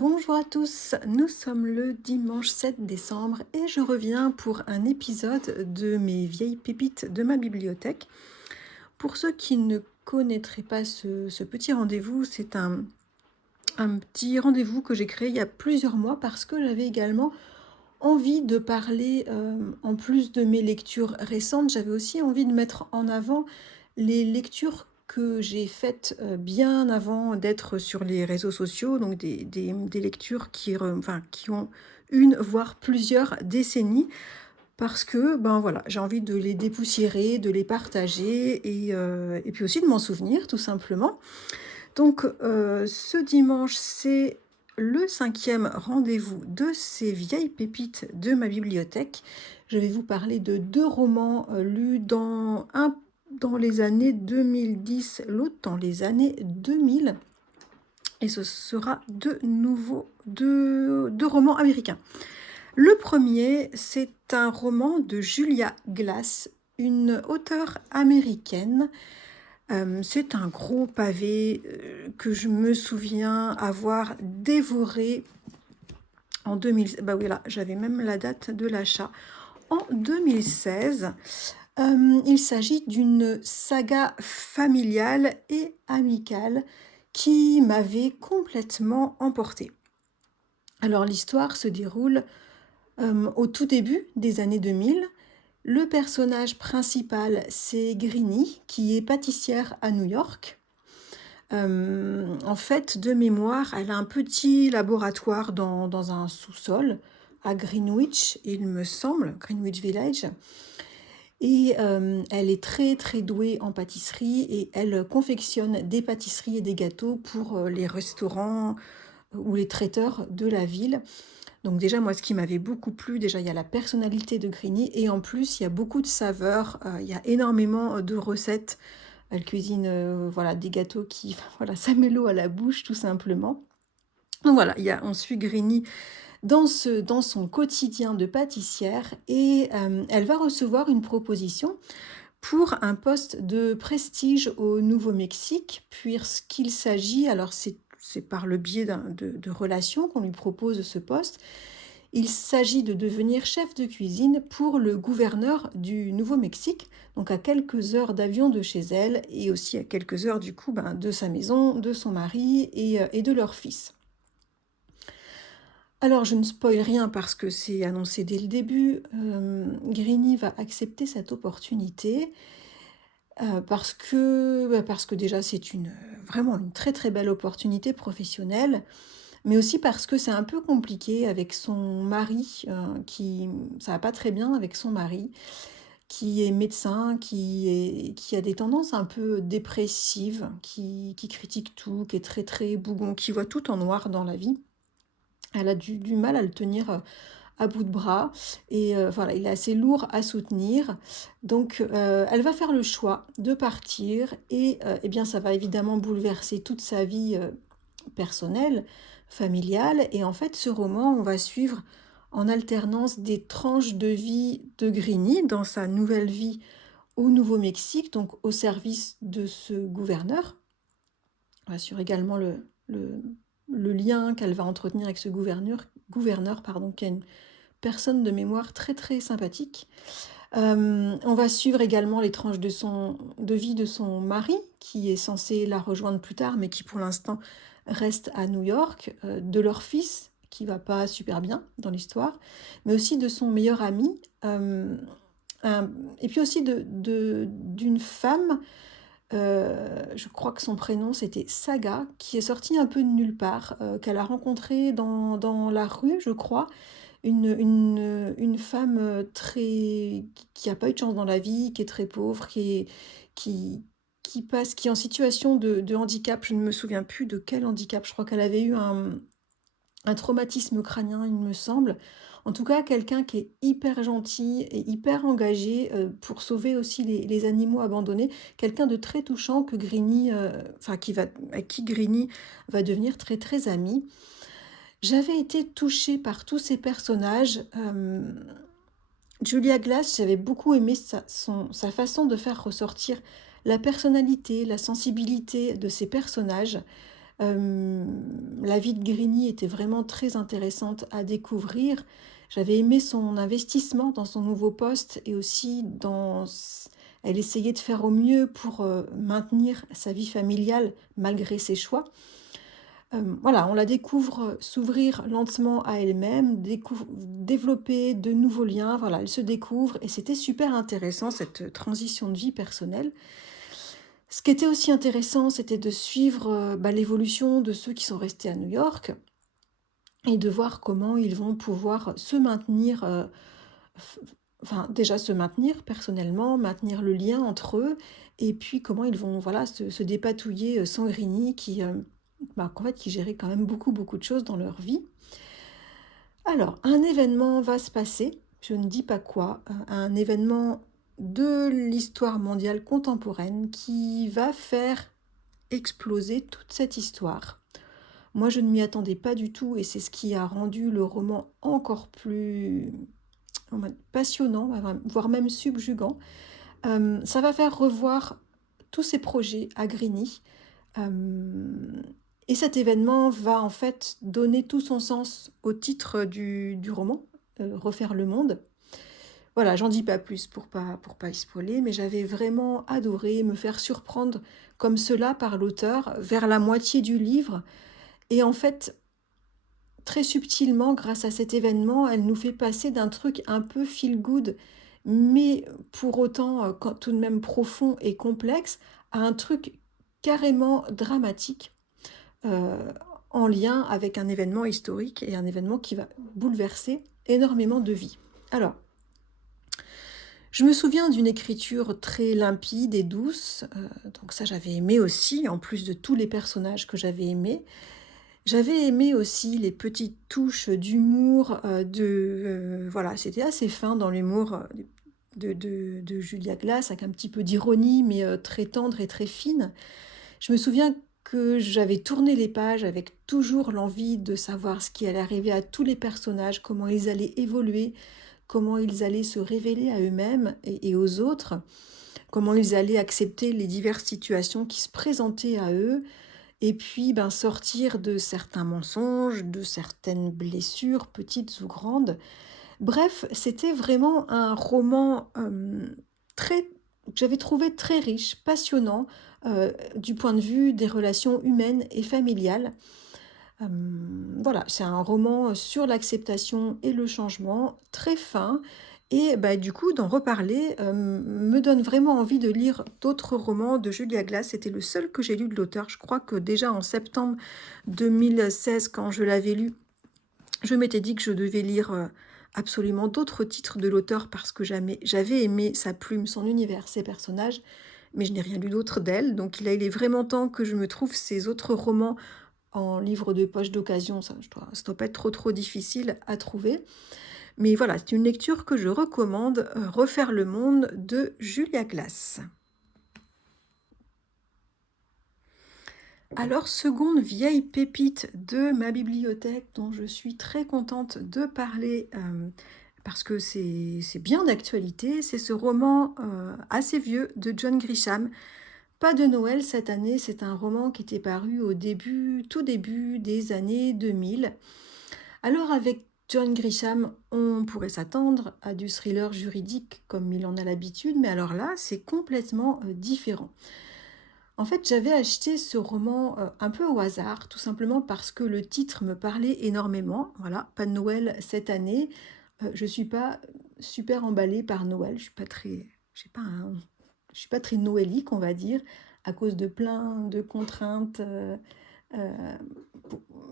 Bonjour à tous, nous sommes le dimanche 7 décembre et je reviens pour un épisode de mes vieilles pépites de ma bibliothèque. Pour ceux qui ne connaîtraient pas ce petit rendez-vous, c'est un petit rendez-vous que j'ai créé il y a plusieurs mois parce que j'avais également envie de parler, en plus de mes lectures récentes, j'avais aussi envie de mettre en avant les lectures que j'ai faites, bien avant d'être sur les réseaux sociaux, donc des lectures qui ont une voire plusieurs décennies parce que, ben, voilà, j'ai envie de les dépoussiérer, de les partager et puis aussi de m'en souvenir tout simplement. Donc, ce dimanche, c'est le 5e rendez-vous de ces vieilles pépites de ma bibliothèque. Je vais vous parler de 2 romans, lus un dans les années 2010, l'autre dans les années 2000 et ce sera deux romans américains. Le premier, c'est un roman de Julia Glass, une auteure américaine. C'est un gros pavé, que je me souviens avoir dévoré en 2000. Bah oui, là, j'avais même la date de l'achat. En 2016, il s'agit d'une saga familiale et amicale qui m'avait complètement emportée. Alors l'histoire se déroule, au tout début des années 2000. Le personnage principal, c'est Greenie, qui est pâtissière à New York. En fait, de mémoire, elle a un petit laboratoire dans un sous-sol à Greenwich, il me semble, Greenwich Village. Et elle est très très douée en pâtisserie et elle confectionne des pâtisseries et des gâteaux pour les restaurants ou les traiteurs de la ville. Donc déjà, moi, ce qui m'avait beaucoup plu, déjà, il y a la personnalité de Greenie et en plus, il y a beaucoup de saveurs, il y a énormément de recettes. Elle cuisine voilà, des gâteaux qui, voilà, ça met l'eau à la bouche, tout simplement. Donc voilà, on suit Greenie dans son quotidien de pâtissière et elle va recevoir une proposition pour un poste de prestige au Nouveau-Mexique, puisqu'il s'agit, alors c'est par le biais de relations qu'on lui propose ce poste, il s'agit de devenir chef de cuisine pour le gouverneur du Nouveau-Mexique, donc à quelques heures d'avion de chez elle et aussi à quelques heures du coup de sa maison, de son mari et de leur fils. Alors je ne spoil rien parce que c'est annoncé dès le début, Greenie va accepter cette opportunité parce que déjà c'est vraiment une très très belle opportunité professionnelle, mais aussi parce que c'est un peu compliqué avec son mari, ça va pas très bien avec son mari, qui est médecin, qui a des tendances un peu dépressives, qui critique tout, qui est très très bougon, qui voit tout en noir dans la vie. Elle a du mal à le tenir à bout de bras et voilà, il est assez lourd à soutenir. Donc elle va faire le choix de partir et eh bien ça va évidemment bouleverser toute sa vie, personnelle, familiale et en fait ce roman, on va suivre en alternance des tranches de vie de Greenie dans sa nouvelle vie au Nouveau-Mexique, donc au service de ce gouverneur. On va suivre également le lien qu'elle va entretenir avec ce gouverneur pardon, qui est une personne de mémoire très très sympathique. On va suivre également les tranches de vie de son mari, qui est censé la rejoindre plus tard, mais qui pour l'instant reste à New York, de leur fils, qui va pas super bien dans l'histoire, mais aussi de son meilleur ami, et puis aussi d'une femme, je crois que son prénom c'était Saga, qui est sortie un peu de nulle part, qu'elle a rencontrée dans la rue, je crois, une femme très qui n'a pas eu de chance dans la vie, qui est très pauvre, qui, qui est en situation de handicap. Je ne me souviens plus de quel handicap. Je crois qu'elle avait eu un traumatisme crânien, il me semble. En tout cas, quelqu'un qui est hyper gentil et hyper engagé pour sauver aussi les animaux abandonnés. Quelqu'un de très touchant que Greenie, avec qui Greenie va devenir très très amie. J'avais été touchée par tous ces personnages. Julia Glass, j'avais beaucoup aimé sa façon de faire ressortir la personnalité, la sensibilité de ces personnages. La vie de Grigny était vraiment très intéressante à découvrir. J'avais aimé son investissement dans son nouveau poste et aussi elle essayait de faire au mieux pour maintenir sa vie familiale malgré ses choix. Voilà, on la découvre s'ouvrir lentement à elle-même, développer de nouveaux liens, voilà, elle se découvre et c'était super intéressant cette transition de vie personnelle. Ce qui était aussi intéressant, c'était de suivre l'évolution de ceux qui sont restés à New York et de voir comment ils vont pouvoir se maintenir, f- enfin déjà se maintenir personnellement, maintenir le lien entre eux, et puis comment ils vont voilà, se dépatouiller sans Grigny qu'en fait, qui gérait quand même beaucoup, beaucoup de choses dans leur vie. Alors, un événement va se passer, je ne dis pas quoi, un événement de l'histoire mondiale contemporaine qui va faire exploser toute cette histoire. Moi, je ne m'y attendais pas du tout et c'est ce qui a rendu le roman encore plus passionnant, voire même subjugant. Ça va faire revoir tous ses projets à Grigny. Et cet événement va en fait donner tout son sens au titre du roman, Refaire le monde. Voilà, j'en dis pas plus pour pas spoiler, mais j'avais vraiment adoré me faire surprendre comme cela par l'auteur vers la moitié du livre. Et en fait, très subtilement, grâce à cet événement, elle nous fait passer d'un truc un peu feel good, mais pour autant tout de même profond et complexe, à un truc carrément dramatique, euh, en lien avec un événement historique et un événement qui va bouleverser énormément de vies. Alors, je me souviens d'une écriture très limpide et douce, donc ça j'avais aimé aussi, en plus de tous les personnages que j'avais aimés. J'avais aimé aussi les petites touches d'humour, voilà, c'était assez fin dans l'humour de Julia Glass, avec un petit peu d'ironie, mais très tendre et très fine. Je me souviens que j'avais tourné les pages avec toujours l'envie de savoir ce qui allait arriver à tous les personnages, comment ils allaient évoluer, comment ils allaient se révéler à eux-mêmes et aux autres, comment ils allaient accepter les diverses situations qui se présentaient à eux, et puis sortir de certains mensonges, de certaines blessures, petites ou grandes. Bref, c'était vraiment un roman très, que j'avais trouvé très riche, passionnant, du point de vue des relations humaines et familiales. Voilà, c'est un roman sur l'acceptation et le changement, très fin. Et du coup, d'en reparler me donne vraiment envie de lire d'autres romans de Julia Glass. C'était le seul que j'ai lu de l'auteur. Je crois que déjà en septembre 2016, quand je l'avais lu, je m'étais dit que je devais lire absolument d'autres titres de l'auteur parce que j'avais aimé sa plume, son univers, ses personnages, mais je n'ai rien lu d'autre d'elle. Donc il est vraiment temps que je me trouve ces autres romans en livre de poche d'occasion. Ça doit pas être trop difficile à trouver. Mais voilà, c'est une lecture que je recommande, Refaire le monde de Julia Glass. Alors, seconde vieille pépite de ma bibliothèque dont je suis très contente de parler parce que c'est bien d'actualité, c'est ce roman assez vieux de John Grisham, Pas de Noël cette année. C'est un roman qui était paru tout début des années 2000. Alors avec John Grisham, on pourrait s'attendre à du thriller juridique comme il en a l'habitude, mais alors là, c'est complètement différent. En fait, j'avais acheté ce roman un peu au hasard, tout simplement parce que le titre me parlait énormément. Voilà, Pas de Noël cette année. Je suis pas super emballée par Noël. Je suis pas très noélique, on va dire, à cause de plein de contraintes, euh,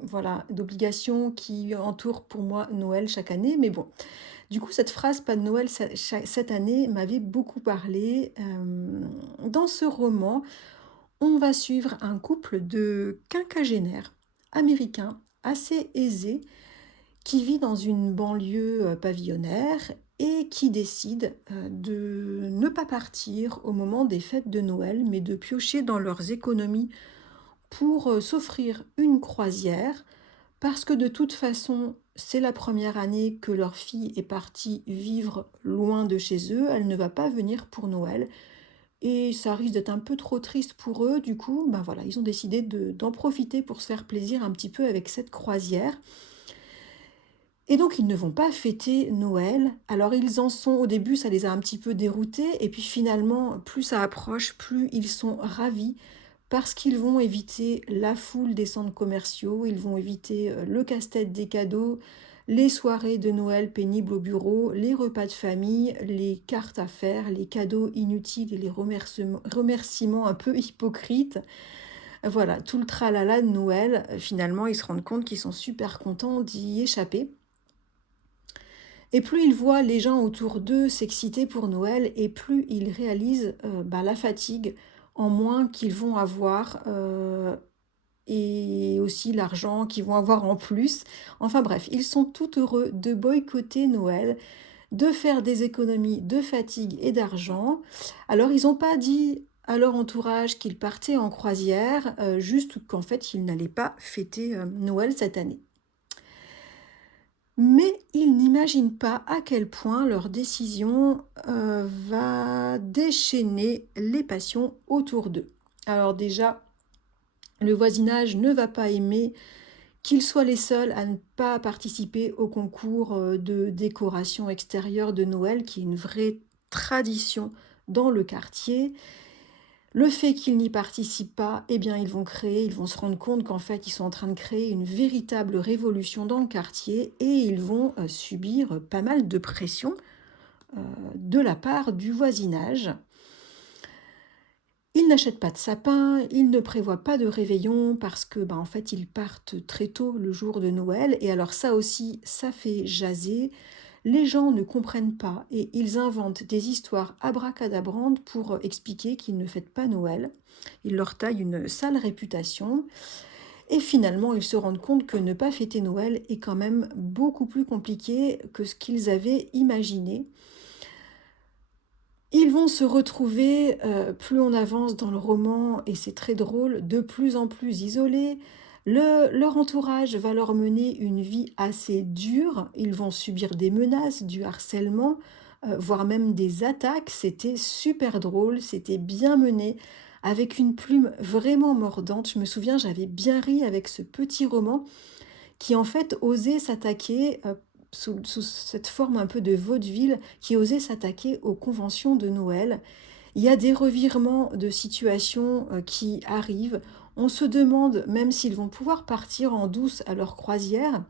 voilà, d'obligations qui entourent pour moi Noël chaque année. Mais bon, du coup, cette phrase Pas de Noël cette année m'avait beaucoup parlé. Dans ce roman, on va suivre un couple de quinquagénaires américains assez aisés qui vit dans une banlieue pavillonnaire et qui décide de ne pas partir au moment des fêtes de Noël, mais de piocher dans leurs économies pour s'offrir une croisière, parce que de toute façon, c'est la première année que leur fille est partie vivre loin de chez eux, elle ne va pas venir pour Noël, et ça risque d'être un peu trop triste pour eux. Du coup, ben voilà, ils ont décidé d'en profiter pour se faire plaisir un petit peu avec cette croisière. Et donc, ils ne vont pas fêter Noël. Alors, ils en sont, au début, ça les a un petit peu déroutés, et puis finalement, plus ça approche, plus ils sont ravis, parce qu'ils vont éviter la foule des centres commerciaux, ils vont éviter le casse-tête des cadeaux, les soirées de Noël pénibles au bureau, les repas de famille, les cartes à faire, les cadeaux inutiles et les remerciements un peu hypocrites. Voilà, tout le tralala de Noël, finalement, ils se rendent compte qu'ils sont super contents d'y échapper. Et plus ils voient les gens autour d'eux s'exciter pour Noël, et plus ils réalisent la fatigue en moins qu'ils vont avoir, et aussi l'argent qu'ils vont avoir en plus. Enfin bref, ils sont tout heureux de boycotter Noël, de faire des économies de fatigue et d'argent. Alors ils n'ont pas dit à leur entourage qu'ils partaient en croisière, juste qu'en fait ils n'allaient pas fêter Noël cette année. Mais ils n'imaginent pas à quel point leur décision va déchaîner les passions autour d'eux. Alors déjà, le voisinage ne va pas aimer qu'ils soient les seuls à ne pas participer au concours de décoration extérieure de Noël, qui est une vraie tradition dans le quartier. Le fait qu'ils n'y participent pas, eh bien, ils vont se rendre compte qu'en fait, ils sont en train de créer une véritable révolution dans le quartier, et ils vont subir pas mal de pression de la part du voisinage. Ils n'achètent pas de sapin, ils ne prévoient pas de réveillon parce que, en fait, ils partent très tôt le jour de Noël. Et alors ça aussi, ça fait jaser. Les gens ne comprennent pas et ils inventent des histoires abracadabrantes pour expliquer qu'ils ne fêtent pas Noël. Ils leur taillent une sale réputation. Et finalement, ils se rendent compte que ne pas fêter Noël est quand même beaucoup plus compliqué que ce qu'ils avaient imaginé. Ils vont se retrouver, plus on avance dans le roman, et c'est très drôle, de plus en plus isolés. Leur entourage va leur mener une vie assez dure. Ils vont subir des menaces, du harcèlement, voire même des attaques. C'était super drôle, c'était bien mené, avec une plume vraiment mordante. Je me souviens, j'avais bien ri avec ce petit roman qui en fait osait s'attaquer, sous cette forme un peu de vaudeville, qui osait s'attaquer aux conventions de Noël. Il y a des revirements de situation qui arrivent. On se demande même s'ils vont pouvoir partir en douce à leur croisière,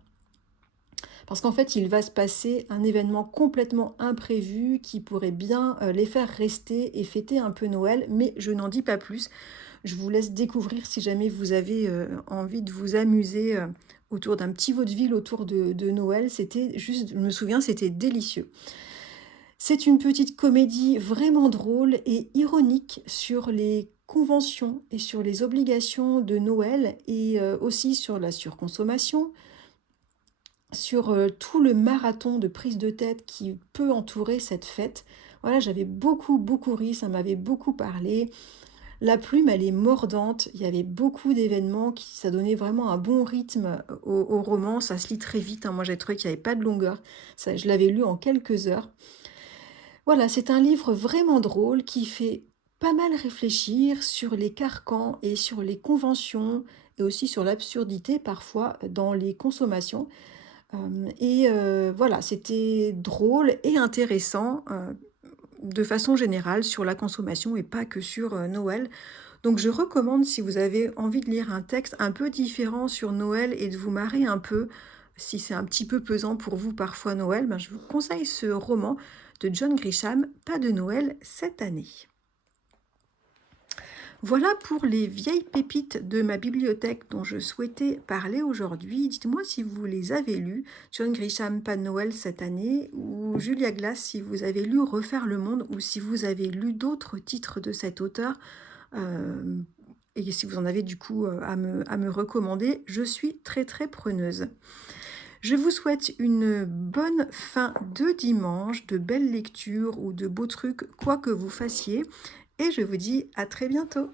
parce qu'en fait, il va se passer un événement complètement imprévu qui pourrait bien les faire rester et fêter un peu Noël, mais je n'en dis pas plus. Je vous laisse découvrir si jamais vous avez envie de vous amuser autour d'un petit vaudeville autour de Noël. C'était juste, je me souviens, c'était délicieux. C'est une petite comédie vraiment drôle et ironique sur les conventions et sur les obligations de Noël, et aussi sur la surconsommation, sur tout le marathon de prise de tête qui peut entourer cette fête. Voilà, j'avais beaucoup, beaucoup ri, ça m'avait beaucoup parlé. La plume, elle est mordante, il y avait beaucoup d'événements, ça donnait vraiment un bon rythme au roman, ça se lit très vite, hein. Moi j'ai trouvé qu'il n'y avait pas de longueur, ça, je l'avais lu en quelques heures. Voilà, c'est un livre vraiment drôle qui fait pas mal réfléchir sur les carcans et sur les conventions, et aussi sur l'absurdité parfois dans les consommations. Voilà, c'était drôle et intéressant de façon générale sur la consommation, et pas que sur Noël. Donc je recommande, si vous avez envie de lire un texte un peu différent sur Noël et de vous marrer un peu, si c'est un petit peu pesant pour vous parfois Noël, je vous conseille ce roman de John Grisham, Pas de Noël cette année. Voilà pour les vieilles pépites de ma bibliothèque dont je souhaitais parler aujourd'hui. Dites-moi si vous les avez lues, John Grisham, Pas de Noël cette année, ou Julia Glass si vous avez lu Refaire le monde, ou si vous avez lu d'autres titres de cet auteur. Et si vous en avez du coup à me recommander, je suis très très preneuse. Je vous souhaite une bonne fin de dimanche, de belles lectures ou de beaux trucs, quoi que vous fassiez, et je vous dis à très bientôt.